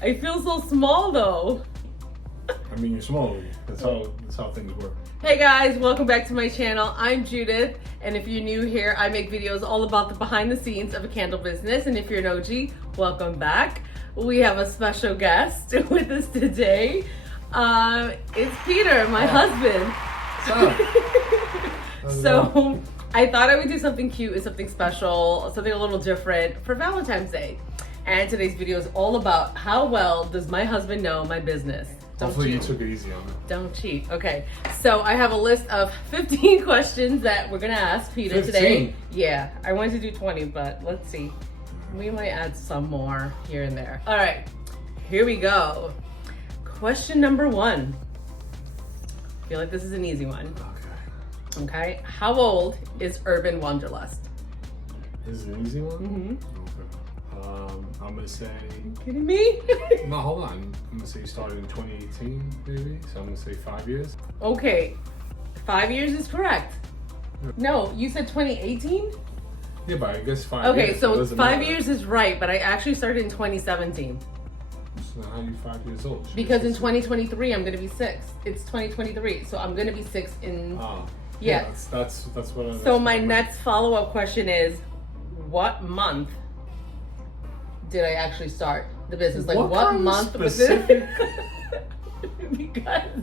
I feel so small though. I mean, you're small. That's how things work. Hey guys, welcome back to my channel. I'm Judith, and if you're new here, I make videos all about the behind the scenes of a candle business. And if you're an OG, welcome back. We have a special guest with us today. It's Peter, my husband. So I thought I would do something cute and something special, something a little different for Valentine's Day. And today's video is all about how well does my husband know my business. Don't Hopefully cheat. you took it easy on me. Don't cheat. Okay, so I have a list of 15 questions that we're gonna ask Peter 15? today. Yeah, I wanted to do 20, but let's see. We might add some more here and there. All right, here we go. Question number 1. I feel like this is an easy one. Okay, how old is UrbanWanderlust? This is an easy one? Mm-hmm. Okay. I'm gonna say... Are you kidding me? No, hold on. I'm gonna say you started in 2018, maybe. So I'm gonna say 5 years. Okay, 5 years is correct. No, you said 2018? Yeah, but I guess 5 years. Okay, so doesn't 5 matter. years is right, but I actually started in 2017. So how are you 5 years old? Because in 2023, I'm gonna be 6. It's 2023, so I'm gonna be 6 in... Oh. Yeah. That's what I... So my next follow-up question is, what month did I actually start the business? Like what kind of month specific... Because...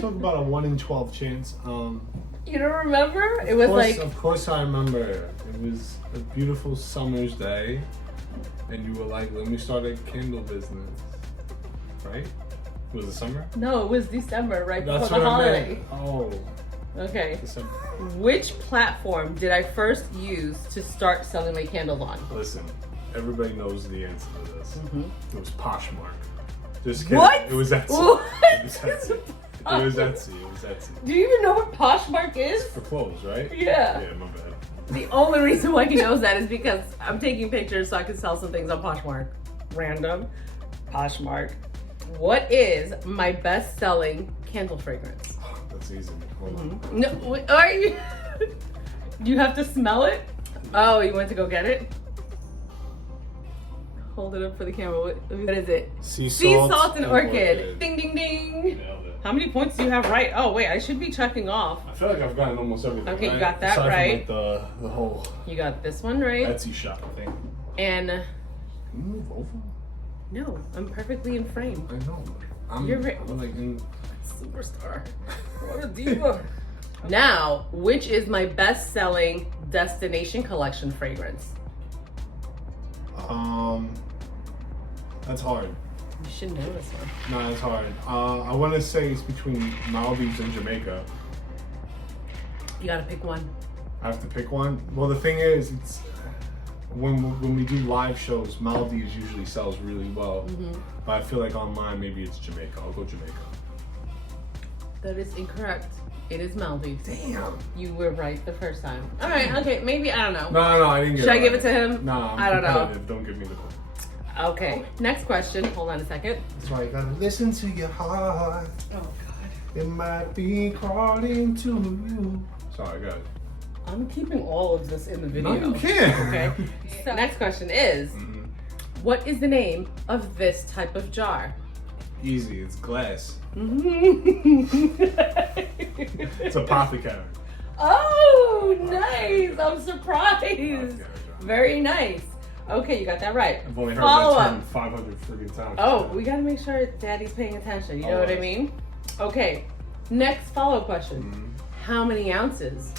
Talk about a 1 in 12 chance. You don't remember? It was like... Of course I remember. It was a beautiful summer's day. And you were like, let me start a candle business. Right? Was it summer? No, it was December, right before That's the what I holiday. meant. Oh. Okay. December. Which platform did I first use to start selling my candles on? Listen, everybody knows the answer to this. Mm-hmm. It was Poshmark. Just kidding. What? It was Etsy. What? It was Etsy. It was Etsy. Do you even know what Poshmark is? For clothes, right? Yeah. Yeah, my bad. The only reason why he knows that is because I'm taking pictures so I can sell some things on Poshmark. Random. Poshmark. What is my best-selling candle fragrance? That's easy. Hold on. No, wait, are you? You have to smell it? Oh, you went to go get it? Hold it up for the camera. What is it? Sea salt and orchid. Ding, ding, ding. Nailed it. How many points do you have right? Oh, wait, I should be checking off. I feel like I've gotten almost everything. Okay, you right? got that Aside right. From like the whole You got this one right. Etsy shop thing. And Can you move over? no, I'm perfectly in frame. I know. I'm like in... Superstar. What a diva. Now, which is my best-selling destination collection fragrance? That's hard. You should know this one. No, that's hard. I want to say it's between Maldives and Jamaica. You gotta pick one. I have to pick one. Well, the thing is, it's when we do live shows, Maldives usually sells really well. Mm-hmm. But I feel like online, maybe it's Jamaica. I'll go Jamaica. That is incorrect. It is Maldives. Damn. You were right the first time. All right, okay, maybe, I don't know. No, I didn't get it. Should I give right. it to him? No, I don't know. competitive. Don't give me the point. Okay, next question. Hold on a second. That's why you gotta listen to your heart. Oh, God. It might be crawling to you. Sorry, go ahead. I'm keeping all of this in the video. No, you can't. Okay. So next question is, what is the name of this type of jar? Easy, it's glass. It's It's apothecary. Oh, nice. I'm surprised. Apothecary jar. Very nice. Okay, you got that right. I've only heard Follow that up. term 500 freaking times. Oh, we gotta make sure Daddy's paying attention. You know what I mean? Okay, next follow-up question. How many ounces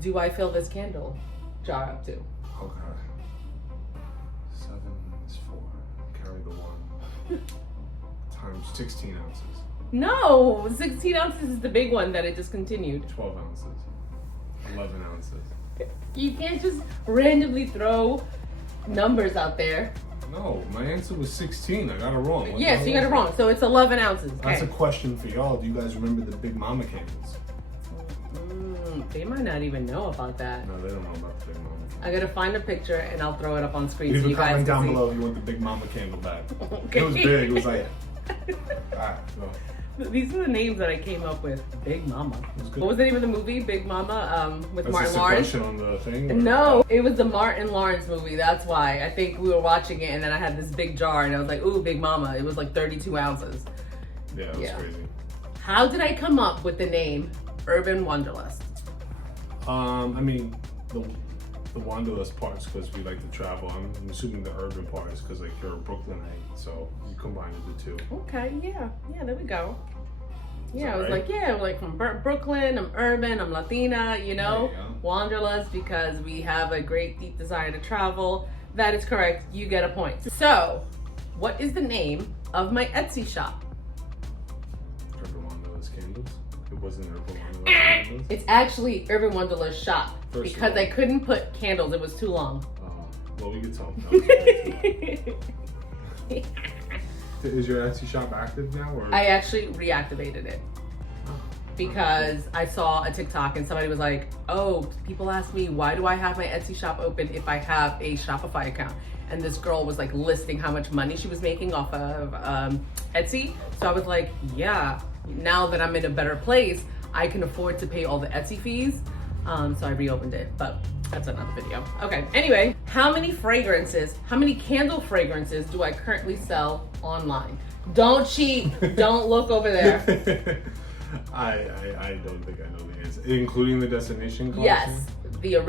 do I fill this candle jar up to? Okay. 7 is 4. Carry the 1. Times 16 ounces. No, 16 ounces is the big one that it discontinued. 12 ounces. 11 ounces. You can't just randomly throw numbers out there. No, my answer was 16. I got it wrong. What Yes, the you hell got it was wrong. So it's 11 ounces. That's a Okay. question for y'all. Do you guys remember the Big Mama candles? They might not even know about that. No, they don't know about the Big Mama candles. I gotta find a picture and I'll throw it up on screen Leave so a you guys comment can down see. below if you want the Big Mama candle back. Okay. It was big. It was like... Alright, go. These are the names that I came up with. Big Mama. That's good. What was the name of the movie? Big Mama, with That's Martin just a Lawrence. question on the thing? Or? No, it was the Martin Lawrence movie. That's why. I think we were watching it, and then I had this big jar, and I was like, "Ooh, Big Mama." It was like 32 ounces. Yeah, it was crazy. How did I come up with the name Urban Wanderlust? I mean, the Wanderlust part's because we like to travel. I'm assuming the urban part is because like you're a Brooklynite, so you combined the two. Okay, yeah, there we go. Yeah, I was right? like, I'm like from Brooklyn, I'm urban, I'm Latina, you know? There you go. Wanderlust because we have a great deep desire to travel. That is correct, you get a point. So, what is the name of my Etsy shop? Urban Wanderlust candles. It wasn't Urban Wanderlust candles. It's actually Urban Wanderlust shop First of because all. I couldn't put candles, it was too long. Well, we could tell them. Is your Etsy shop active now? Or? I actually reactivated it because I saw a TikTok and somebody was like, "Oh, people ask me why do I have my Etsy shop open if I have a Shopify account?" And this girl was like listing how much money she was making off of Etsy. So I was like, "Yeah, now that I'm in a better place, I can afford to pay all the Etsy fees." So I reopened it, but that's another video. Okay, anyway, how many candle fragrances do I currently sell online? Don't cheat, don't look over there. I don't think I know the answer. Including the destination collection? Yes,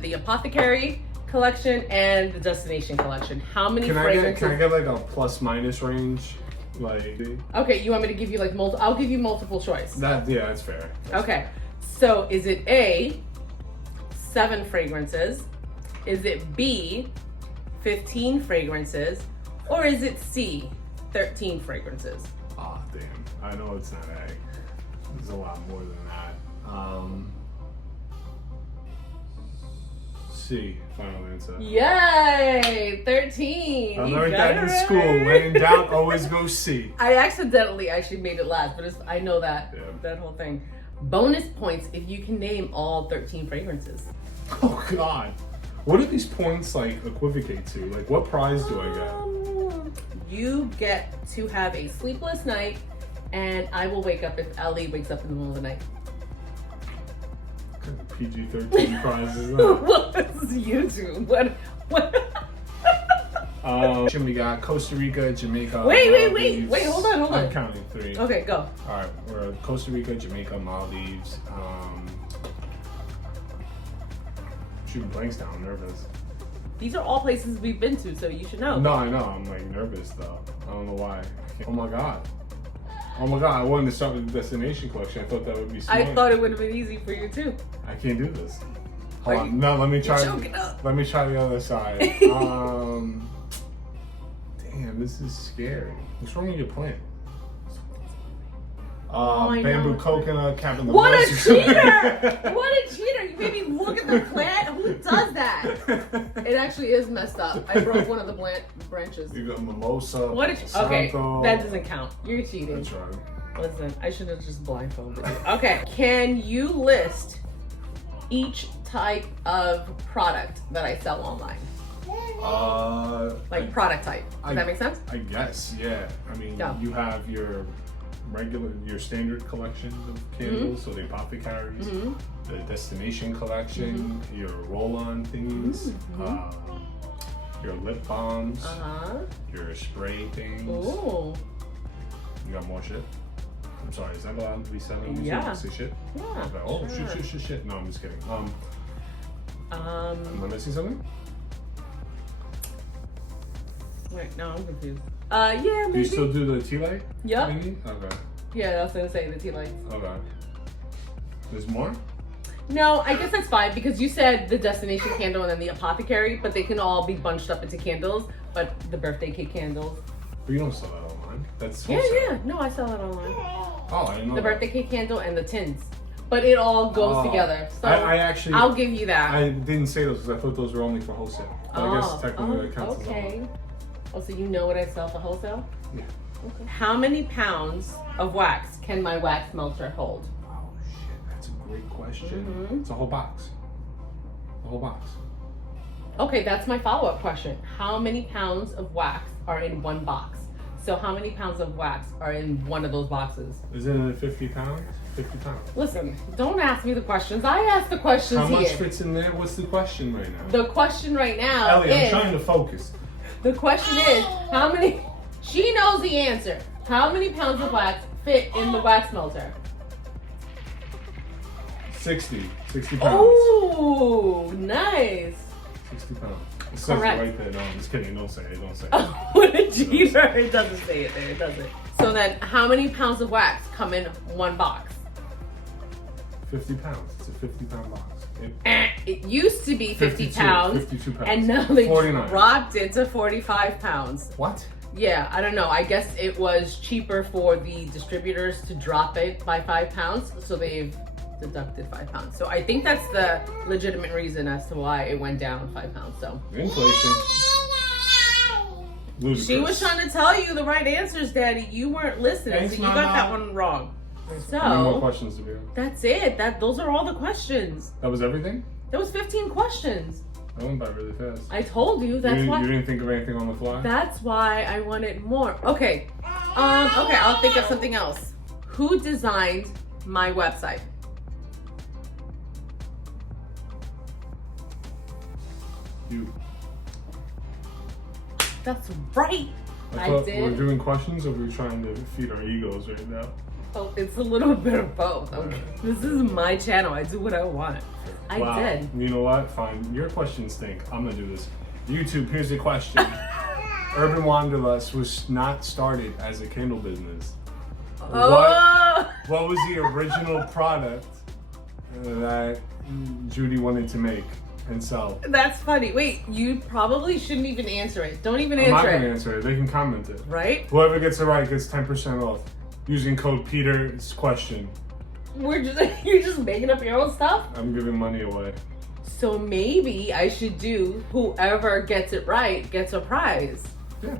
the Apothecary collection and the Destination collection. How many fragrances? Can I get like a plus minus range? Like Okay, you want me to give you like multiple? I'll give you multiple choice. that's fair. Okay, so is it A, 7 fragrances? Is it B, 15 fragrances? Or is it C, 13 fragrances? Ah, damn. I know it's not A. There's a lot more than that. C, final answer. Yay, 13. I You learned got that it in right. school. When in doubt, always go C. I accidentally actually made it last, but I know that Yeah. whole thing. Bonus points if you can name all 13 fragrances. Oh God. What do these points like equivocate to? Like what prize do I get? You get to have a sleepless night, and I will wake up if Ellie wakes up in the middle of the night. What kind of PG-13 prize is that? Well, this is YouTube. What? We got Costa Rica, Jamaica. Wait, Maldives. hold on. I'm counting 3. Okay, go. All right, we're Costa Rica, Jamaica, Maldives. Shooting blanks down, nervous. These are all places we've been to, so you should know. No, I know. I'm like nervous though. I don't know why. Oh my god. I wanted to start with the destination collection. I thought that would be smart. I thought it would have been easy for you too. I can't do this. Are Hold you- on. No, let me try. choking up. Let me try the other side. Damn, this is scary. What's wrong with your plant? I Bamboo know. coconut, Captain the What a Rose. cheater! What a cheater! You made me look at the plant. Who does that? It actually is messed up. I broke one of the branches. You got mimosa. What a okay. Santo. That doesn't count. You're cheating. That's right. Listen, I should have just blindfolded you. Okay. Can you list each type of product that I sell online? Like product type. Does that make sense? I guess, yeah. I mean, Yeah. you have your standard collection of candles, so the apothecaries, the destination collection, your roll-on thingies, your lip balms, your spray things. Ooh. You got more shit? I'm sorry, is that allowed to be said? Yeah. Say shit? Yeah. Okay. Oh, sure. shit. No, I'm just kidding. Am I missing something? Wait, no, I'm confused. Yeah, maybe. Do you still do the tea light? Yep. thingy? Okay. Yeah, I was gonna say the tea lights. Okay. There's more? No, I guess that's fine because you said the destination candle and then the apothecary, but they can all be bunched up into candles. But the birthday cake candles. But you don't sell that online. That's Yeah, wholesale. yeah. No, I sell it online. Oh, I didn't know The that. birthday cake candle and the tins. But it all goes together. So I actually, I'll give you that. I didn't say those because I thought those were only for wholesale. But I guess technically that counts as okay. online. Oh, so you know what I sell for wholesale? Yeah. Okay. How many pounds of wax can my wax melter hold? Oh shit, that's a great question. Mhm. It's a whole box. A whole box. Okay, that's my follow-up question. How many pounds of wax are in one box? So how many pounds of wax are in one of those boxes? Isn't it 50 pounds? 50 pounds. Listen, don't ask me the questions. I ask the questions How much here. fits in there? What's the question right now? The question right now Ellie, is... I'm trying to focus. The question is, how many... She knows the answer. How many pounds of wax fit in the wax melter? 60 pounds. Oh, nice. 60 pounds. It says it Correct. right there. No, I'm just kidding. Don't say it. Don't say it. Oh, what a cheater. It doesn't say it there. It doesn't. So then, how many pounds of wax come in one box? 50 pounds. It's a 50-pound box. It used to be 50 52, pounds. 52 pounds. And now they 49. dropped it to 45 pounds. What? Yeah, I don't know. I guess it was cheaper for the distributors to drop it by 5 pounds. So they've deducted 5 pounds. So I think that's the legitimate reason as to why it went down 5 pounds. So Inflation. Ludicrous. she was trying to tell you the right answers, Daddy. You weren't listening, Thanks, so you Mama. got that one wrong. So How many more questions to do? that's it. Those are all the questions. That was everything? There was 15 questions. That went by really fast. I told you. That's you why. You didn't think of anything on the fly? That's why I wanted more. Okay. Okay, I'll think of something else. Who designed my website? You. That's right. I I thought did. we're doing questions or we're trying to feed our egos right now? Oh, it's a little bit of both. Okay. This is my channel. I do what I want. I Wow. did. You know what? Fine. Your questions stink. I'm gonna do this. YouTube, here's the question. Urban Wanderlust was not started as a candle business. Oh. What was the original product that Judy wanted to make and sell? That's funny. Wait, you probably shouldn't even answer it. Don't even I'm not answer gonna it. answer it. They can comment it. Right? Whoever gets it right gets 10% off using code Peter's question. You're just making up your own stuff? I'm giving money away. So maybe I should do whoever gets it right gets a prize. Yeah,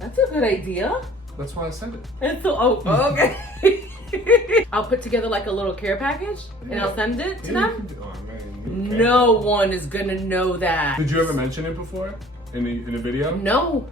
That's a good idea. that's why I said it. And so, okay. I'll put together like a little care package and I'll send it to them. Oh, man, okay. No one is gonna know that. Did you ever mention it before in a video? No,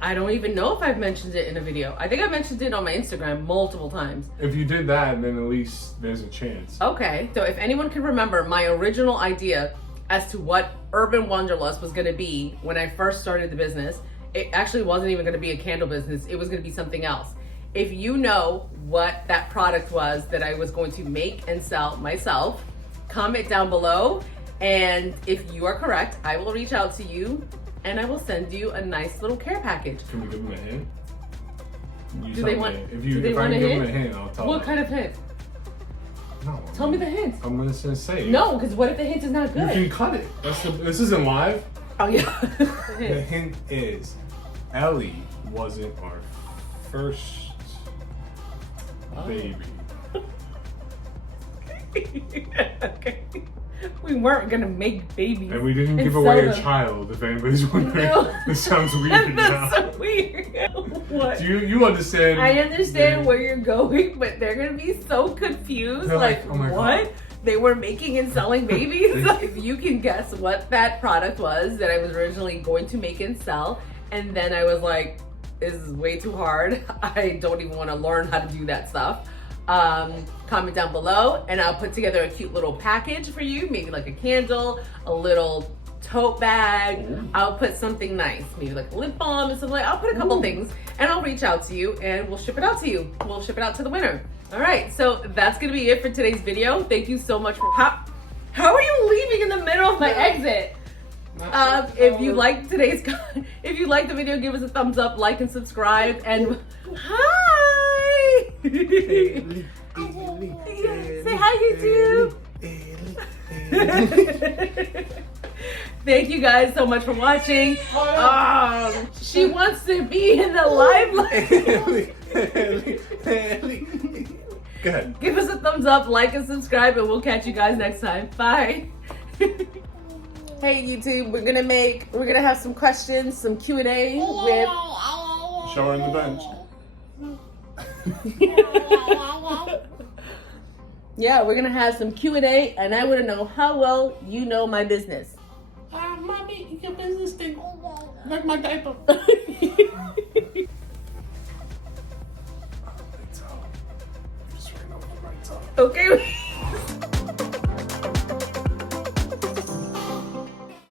I don't even know if I've mentioned it in a video. I think I mentioned it on my Instagram multiple times. If you did that, then at least there's a chance. Okay, so if anyone can remember my original idea as to what Urban Wanderlust was gonna be when I first started the business, it actually wasn't even gonna be a candle business. It was gonna be something else. If you know what that product was that I was going to make and sell myself, comment down below. And if you are correct, I will reach out to you and I will send you a nice little care package. Can we give them a hint? You Do tell they me. want- If do they I want can a give hint? them a hint, I'll tell What them. kind of hint? No. Tell me the hint. I'm gonna say it. No, because what if the hint is not You good? can cut it. This isn't live. Oh yeah. The The hint. hint is Ellie wasn't our first baby. Okay. We weren't gonna make babies. And we didn't and give away sell a them. child, if anybody's wondering. No. This sounds weird now. That's so weird. What? Do you understand? I understand where you're going, but they're gonna be so confused. They're Like, like, "Oh my what? God." They were making and selling babies? If you can guess what that product was that I was originally going to make and sell, and then I was like, this is way too hard. I don't even want to learn how to do that stuff. Comment down below and I'll put together a cute little package for you, maybe like a candle, a little tote bag. Ooh. I'll put something nice, maybe like a lip balm and stuff like that. I'll put a couple things and I'll reach out to you and we'll ship it out to you. We'll ship it out to the winner. All right, so that's gonna be it for today's video. Thank you so much for how are you leaving in the middle of my exit? If you like if you like the video, give us a thumbs up, like and subscribe, and hi. Say hi, YouTube. Thank you guys so much for watching. She wants to be in the limelight. Go ahead. Give us a thumbs up, like and subscribe, and we'll catch you guys next time. Bye. Hey YouTube, we're gonna have some questions, some Q&A with Show her in the bench. yeah, we're gonna have some Q&A, and I want to know how well you know my business. Mommy, your business thing. Like my diaper. Okay.